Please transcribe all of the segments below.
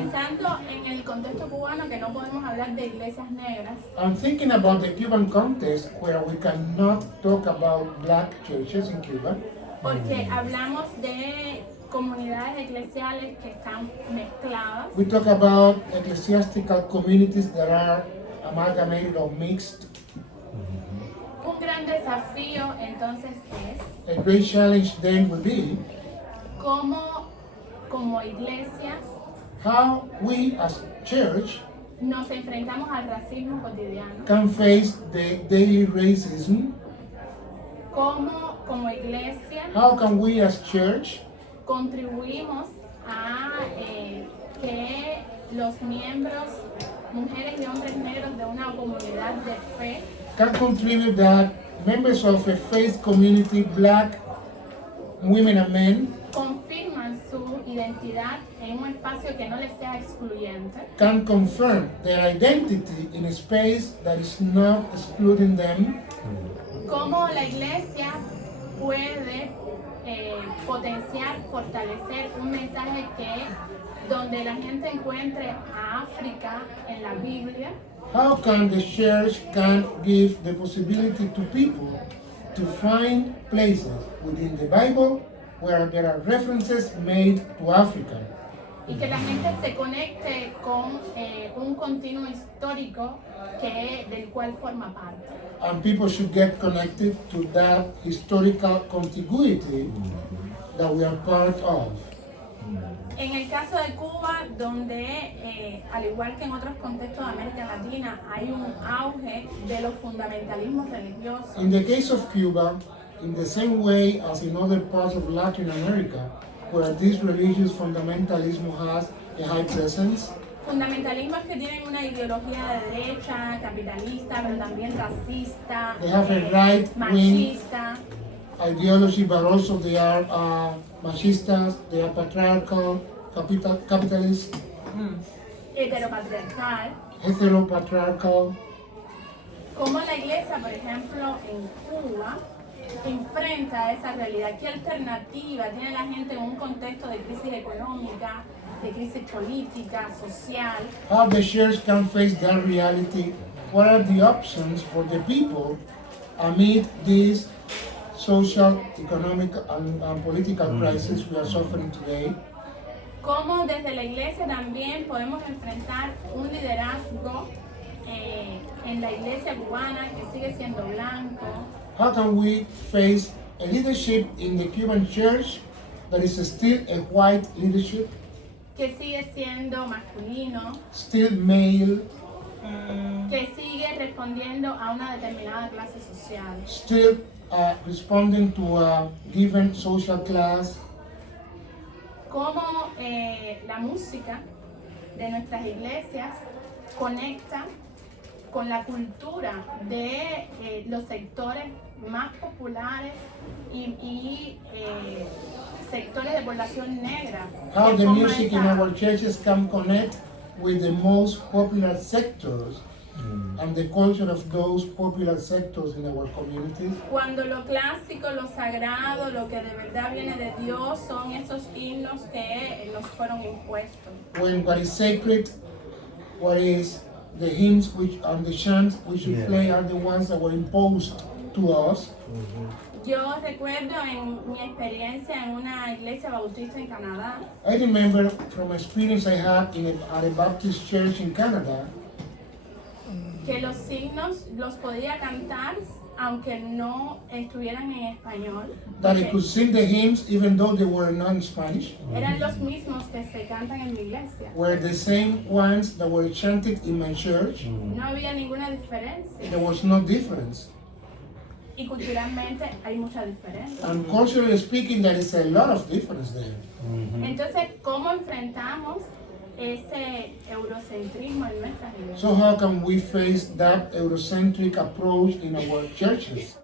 Pensando en el contexto cubano que no podemos hablar de iglesias negras. I'm thinking about the Cuban context where we cannot talk about black churches in Cuba. Porque hablamos de comunidades eclesiales que están mezcladas. We talk about ecclesiastical communities that are amalgamated or mixed. Un gran desafío entonces es A great challenge then will be cómo como iglesias how we as church nos enfrentamos al racismo cotidiano. can face the daily racism. Cómo como iglesia How can we as church contribuimos a que los miembros, mujeres y hombres negros de una comunidad de fe can contribute that members of a faith community, black women and men, confirman su identidad en un espacio que no les sea excluyente, can confirm their identity in a space that is not excluding them. cómo la iglesia puede potenciar, fortalecer un mensaje que donde la gente encuentre a África en la Biblia, How can the church can give the possibility to people to find places within the Bible where there are references made to Africa? y que la gente se conecte con un continuo histórico del cual forma parte. And people should get connected to that historical contiguity that we are part of. En el caso de Cuba, donde al igual que en otros contextos de América Latina, hay un auge de los fundamentalismos religiosos. In the case of Cuba, in the same way as in other parts of Latin America, where this religious fundamentalism has a high presence, Fundamentalismos que tienen una ideología de derecha, capitalista, pero también racista, They have a right-wing machista, ideology, but also they are machistas, they are patriarchal, capitalist, heteropatriarcal. heteropatriarchal. Como la iglesia, por ejemplo, en Cuba, enfrenta esa realidad. ¿Qué alternativa tiene la gente en un contexto de crisis económica, de crisis política, social? How the church can face that reality? What are the options for the people amid this social, economic, and political crisis we are suffering today? ¿Cómo desde la iglesia también podemos enfrentar un liderazgo en la iglesia cubana que sigue siendo blanco? How can we face a leadership in the Cuban church that is still a white leadership, Que sigue siendo masculino, still male, que sigue respondiendo a una determinada clase social? still responding to a given social class? Cómo la música de nuestras iglesias conecta con la cultura de los sectores más populares y sectores de población negra. How que the forman music in esa- our churches can connect with the most popular sectors and the culture of those popular sectors in our communities. Cuando lo clásico, lo sagrado, lo que de verdad viene de Dios son esos himnos que nos fueron impuestos. When what is sacred, what is the hymns which and the chants we should play are the ones that were imposed to us. Yo recuerdo en mi experiencia en una iglesia bautista en Canadá, I remember from experience I had at a Baptist church in Canada que los signos los podía cantar aunque no estuvieran en español. that I could sing the hymns even though they were non-Spanish, Eran los mismos que se cantan en mi iglesia. were the same ones that were chanted in my church. No había ninguna diferencia. There was no difference. Y culturalmente hay mucha diferencia. And culturally speaking, there is a lot of difference there. Entonces, ¿cómo enfrentamos ese eurocentrismo en nuestras iglesias? So how can we face that Eurocentric approach in our churches?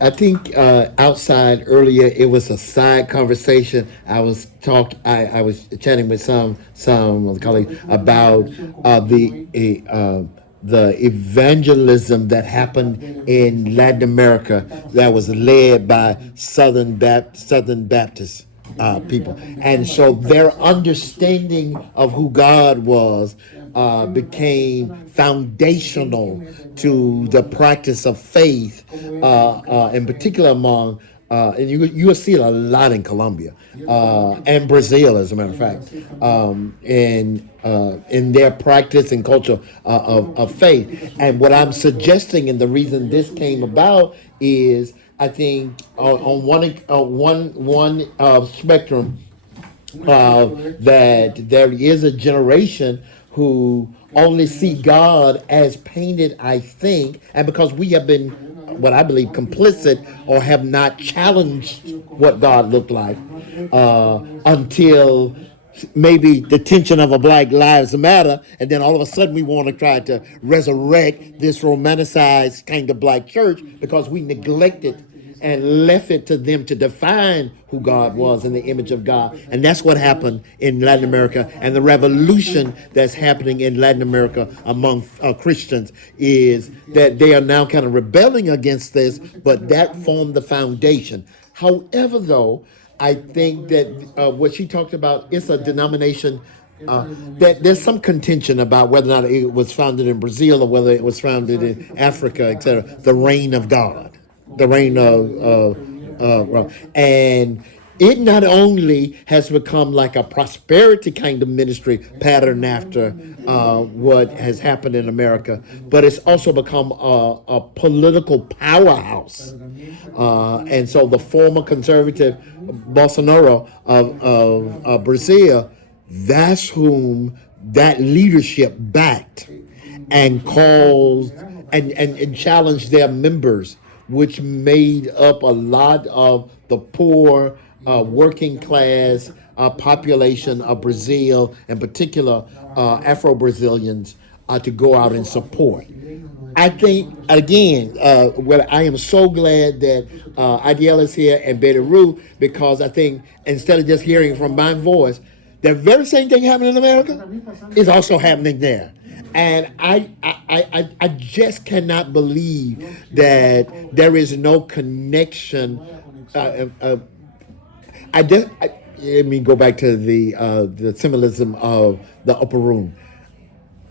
I think outside earlier it was a side conversation. I was chatting with some colleagues about the evangelism that happened in Latin America that was led by Southern Baptists. people. And so their understanding of who God was became foundational to the practice of faith, in particular among, and you will see it a lot in Colombia and Brazil, as a matter of fact, in their practice and culture of faith. And what I'm suggesting, and the reason this came about, is I think on one spectrum, that there is a generation who only see God as painted, I think, and because we have been, what I believe, complicit or have not challenged what God looked like until maybe the tension of a Black Lives Matter, and then all of a sudden we want to try to resurrect this romanticized kind of Black church because we neglected and left it to them to define who God was in the image of God. And that's what happened in Latin America. And the revolution that's happening in Latin America among Christians is that they are now kind of rebelling against this, but that formed the foundation. However, though, I think that what she talked about is a denomination that there's some contention about whether or not it was founded in Brazil or whether it was founded in Africa, etc. The reign of God, the reign and it not only has become like a prosperity kind of ministry pattern after what has happened in America, but it's also become a political powerhouse. And so the former conservative Bolsonaro of Brazil, that's whom that leadership backed and caused and challenged their members, which made up a lot of the poor working class population of Brazil, in particular Afro-Brazilians, to go out and support. I think, again, I am so glad that IDL is here and Betty Ruth, because I think instead of just hearing from my voice, the very same thing happening in America is also happening there. And I just cannot believe that there is no connection. Let me go back to the symbolism of the upper room.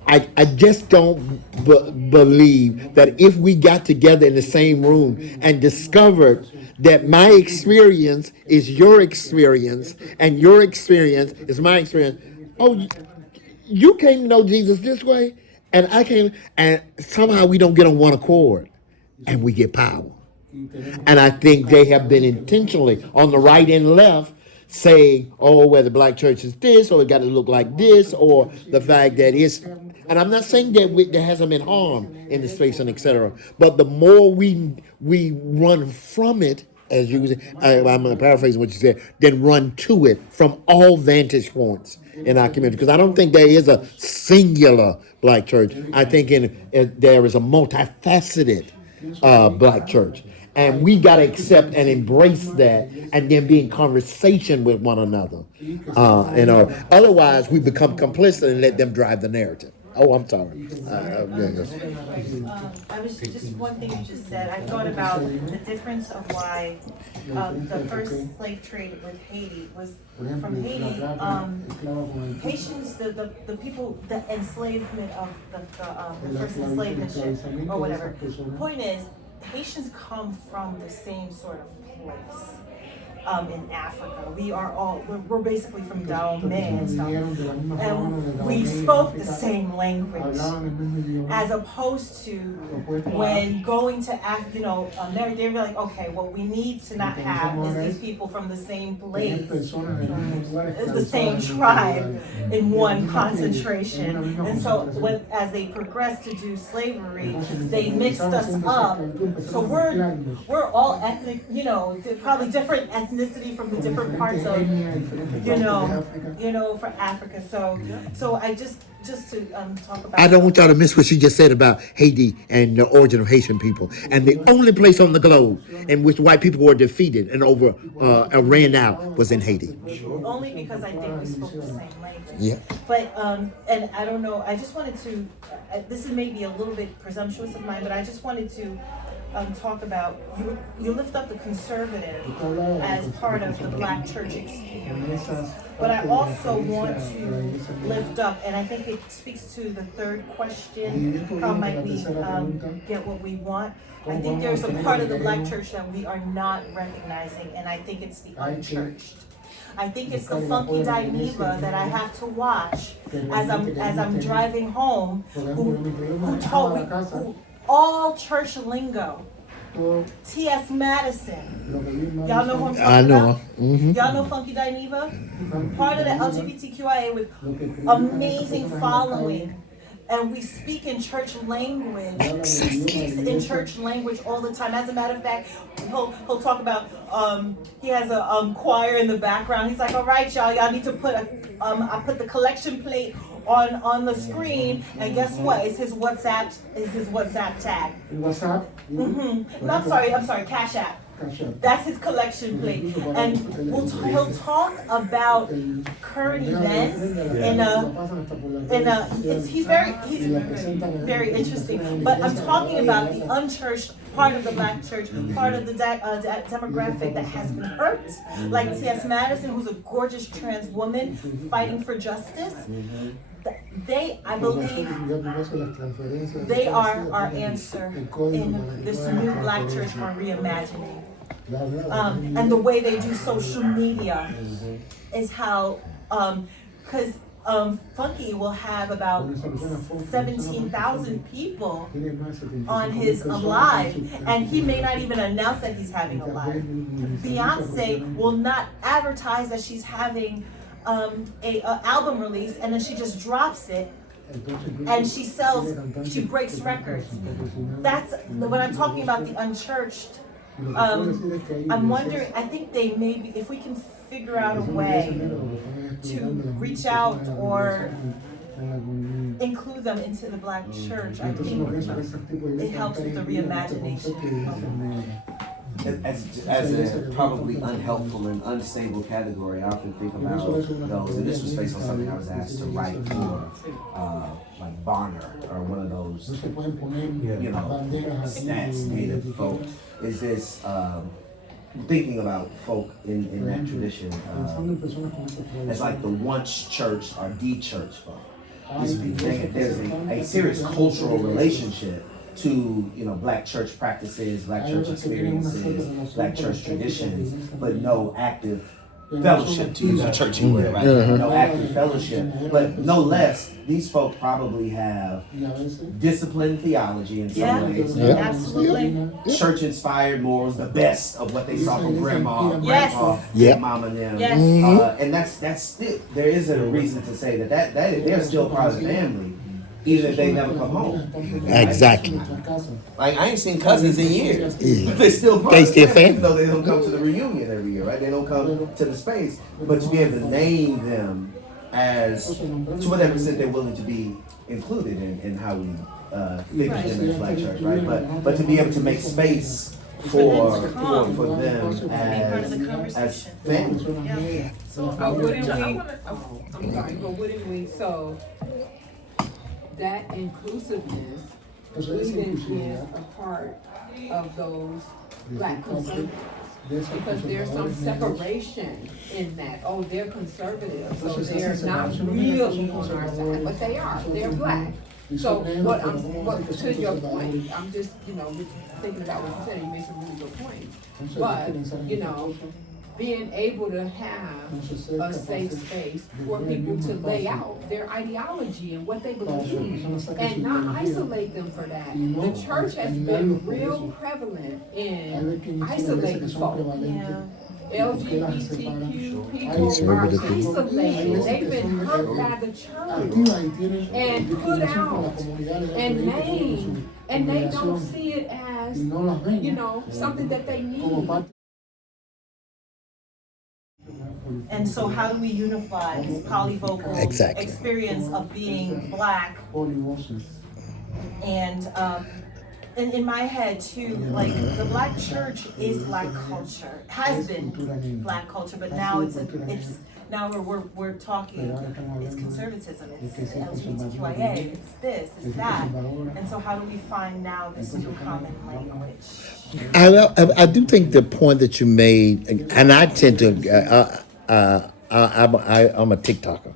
I just don't believe that if we got together in the same room and discovered that my experience is your experience and your experience is my experience. Oh, you came to know Jesus this way, and I came, and somehow we don't get on one accord, and we get power. And I think they have been intentionally on the right and left saying, oh, well, the Black church is this, or it got to look like this, or the fact that it's, and I'm not saying that there hasn't been harm in the space and et cetera, but the more we run from it, as you said, I'm paraphrasing what you said, then run to it from all vantage points in our community. Because I don't think there is a singular Black church. I think there is a multifaceted Black church. And we got to accept and embrace that, and then be in conversation with one another. Otherwise, we become complicit and let them drive the narrative. Oh, I'm sorry. I was just one thing you just said. I thought about the difference of why the first slave trade with Haiti was from Haiti. Haitians, the people, the enslavement of the first enslavement ship or whatever. Point is, Haitians come from the same sort of place. In Africa, we're basically from Dahomey and stuff, and we spoke the same language, as opposed to when going to America, they were like, okay, what we need to not have is these people from the same place, the same tribe in one concentration. And so as they progressed to do slavery, they mixed us up. So we're all ethnic, probably different ethnicity from the different parts of, for Africa. So I just to talk about. I don't want y'all to miss what she just said about Haiti and the origin of Haitian people, and the only place on the globe in which white people were defeated and ran out was in Haiti. Only because I think we spoke the same language. Yeah. But and I don't know. I just wanted to. This is maybe a little bit presumptuous of mine, but I just wanted to talk about, you lift up the conservative as part of the Black church experience. But I also want to lift up, and I think it speaks to the third question, how might we get what we want? I think there's a part of the Black church that we are not recognizing, and I think it's the unchurched. I think it's the funky Dineva that I have to watch as I'm driving home, who told me all church lingo. T.S. Madison. Y'all know who I'm talking I know. about? Y'all know Funky Dineva? Part of the LGBTQIA with amazing following. And we speak in church language. He speaks in church language all the time. As a matter of fact, he'll talk about he has a choir in the background. He's like, all right, y'all need to put I put the collection plate on the screen, and guess what? It's his WhatsApp tag. WhatsApp? Mm-hmm. No, I'm sorry, Cash App. That's his collection plate, and he'll talk about current events he's very interesting. But I'm talking about the unchurched part of the Black church, part of the demographic that has been hurt, like T.S. Madison, who's a gorgeous trans woman fighting for justice. I believe, they are our answer in this new Black church on reimagining. And the way they do social media is how, because Funky will have about 17,000 people on his live, and he may not even announce that he's having a live. Beyonce will not advertise that she's having a album release, and then she just drops it, and she breaks records. That's when I'm talking about the unchurched. I'm wondering, I think they maybe, if we can figure out a way to reach out or include them into the Black church, I think it helps with the reimagination. As a probably unhelpful and unstable category, I often think about those, and this was based on something I was asked to write for, like Bonner or one of those, stats, native folk. Is this thinking about folk in that tradition as like the once church or the church folk? There's a serious cultural relationship to Black church practices, Black church experiences, Black church traditions, but no active fellowship, to use a churchy word, right? No active fellowship, but no less, these folk probably have disciplined theology in some ways. Absolutely. Church-inspired morals, the best of what they saw from grandma, Yes. mama, and them. Yes. And that's still, there isn't a reason to say that they're still part of the family, even if they never come home. Exactly. Like, I ain't seen cousins in years. Yeah. They're still part They of the still family, family. even though they don't come to the reunion every year, right? They don't come to the space. But to be able to name them as, to whatever extent they're willing to be included in how we think of them as Black church, right? But to be able to make space for them as family. But wouldn't we, so that inclusiveness wouldn't be a part of those Black conservatives? Because there's some separation in that. Oh, they're conservative, so they're not really on our side, but they are. They're Black. So what to your point, I'm just thinking about what you said. You made some really good points. But being able to have a safe space for people to lay out their ideology and what they believe and not isolate them for that. The church has been real prevalent in isolating folk. LGBTQ people are isolated. They've been hurt by the church and put out and named, and they don't see it as something that they need. And so how do we unify this polyvocal experience of being Black? And in my head too, like the Black church is Black culture, has been Black culture, but now now we're talking, it's conservatism, it's LGBTQIA, it's this, it's that. And so how do we find now this new common language? I do think the point that you made, and I tend to, I'm a TikToker.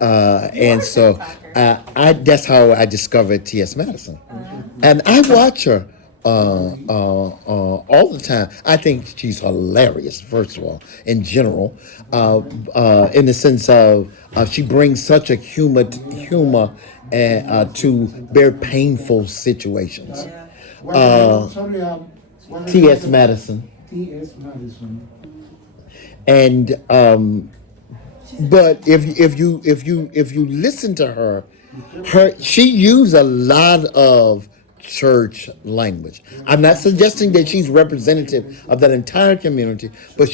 And so that's how I discovered T.S. Madison. And I watch her all the time. I think she's hilarious, first of all, in general, in the sense of she brings such a humor to very painful situations. T.S. Madison. T.S. Madison. And but if you listen to her, she used a lot of church language. I'm not suggesting that she's representative of that entire community, but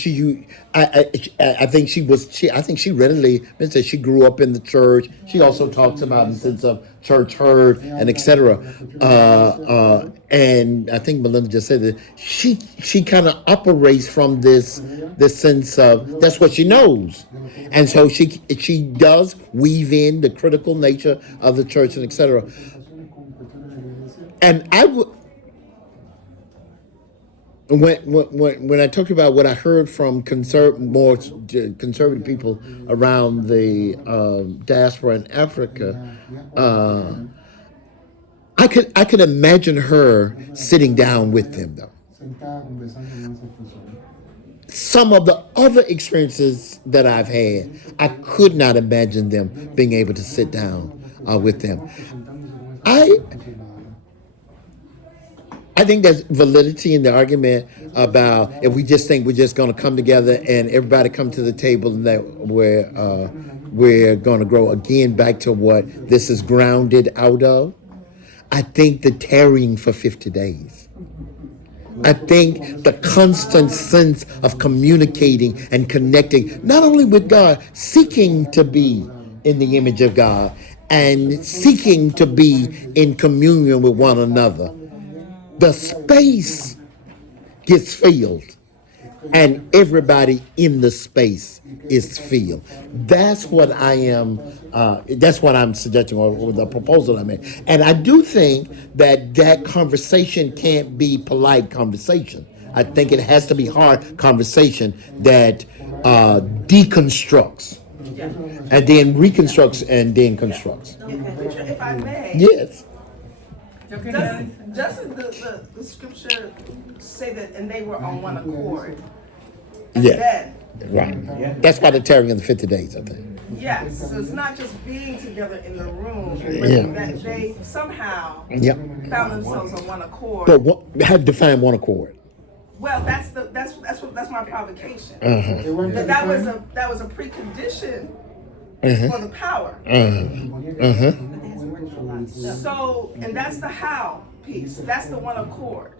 I think she readily said she grew up in the church. She also talks about in the sense of church hurt and etc. And I think Melinda just said that she kind of operates from this sense of that's what she knows, and so she does weave in the critical nature of the church and etc. And I would, when I talked about what I heard from more conservative people around the diaspora in Africa, I could imagine her sitting down with them though. Some of the other experiences that I've had, I could not imagine them being able to sit down with them. I think there's validity in the argument about if we just think we're just going to come together and everybody come to the table and that we're going to grow again back to what this is grounded out of. I think the tarrying for 50 days. I think the constant sense of communicating and connecting, not only with God, seeking to be in the image of God and seeking to be in communion with one another. The space gets filled and everybody in the space is filled. That's what that's what I'm suggesting or the proposal I made. And I do think that conversation can't be polite conversation. I think it has to be hard conversation that deconstructs and then reconstructs and then constructs. If I may. Yes. Doesn't the scripture say that, and they were on one accord? And Yeah. then, Right. That's why the tarrying of the 50 days, I think. yes, so it's not just being together in the room, but Yeah. that they somehow Yep. found themselves on one accord. But how to define one accord? Well, that's my provocation. Uh-huh. That was a precondition for the power. Uh-huh. So, and that's the how piece. That's the one accord.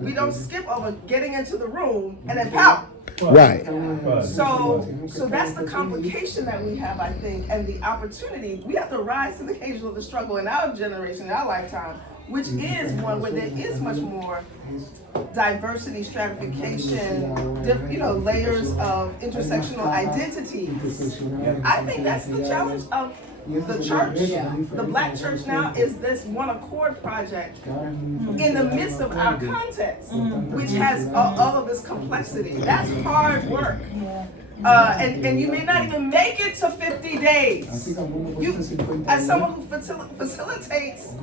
We don't skip over getting into the room and then power. Right. So that's the complication that we have, I think, and the opportunity. We have to rise to the occasion of the struggle in our generation, in our lifetime, which is one where there is much more diversity, stratification, layers of intersectional identities. I think that's the challenge of the church. The Black church now is this one accord project in the midst of our context, which has all of this complexity. That's hard work. And you may not even make it to 50 days. As someone who facilitates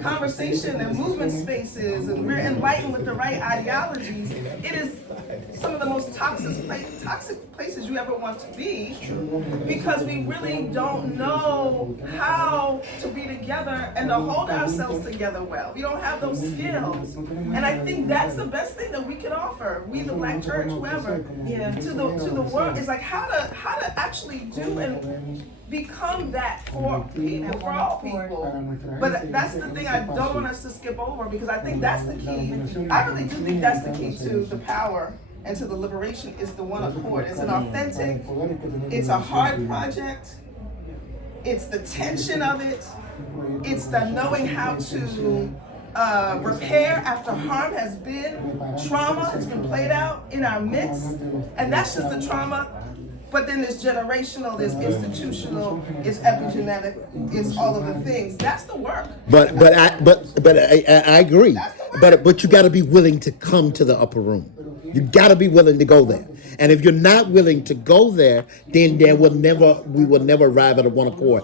conversation and movement spaces, and we're enlightened with the right ideologies, it is some of the most toxic places you ever want to be, because we really don't know how to be together and to hold ourselves together well. We don't have those skills. And I think that's the best thing that we can offer, we the Black church, whoever, to the world. It's like how to actually do and become that for people, for all people. But that's the thing I don't want us to skip over, because I think that's the key. I really do think that's the key to the power and to the liberation, is the one accord. It's an authentic, it's a hard project. It's the tension of it. It's the knowing how to repair after harm has been, trauma has been played out in our midst. And that's just the trauma But then there's generational, there's institutional, it's epigenetic, it's all of the things. That's the work. But I agree. But you got to be willing to come to the upper room. You got to be willing to go there. And if you're not willing to go there, then we will never arrive at a one accord.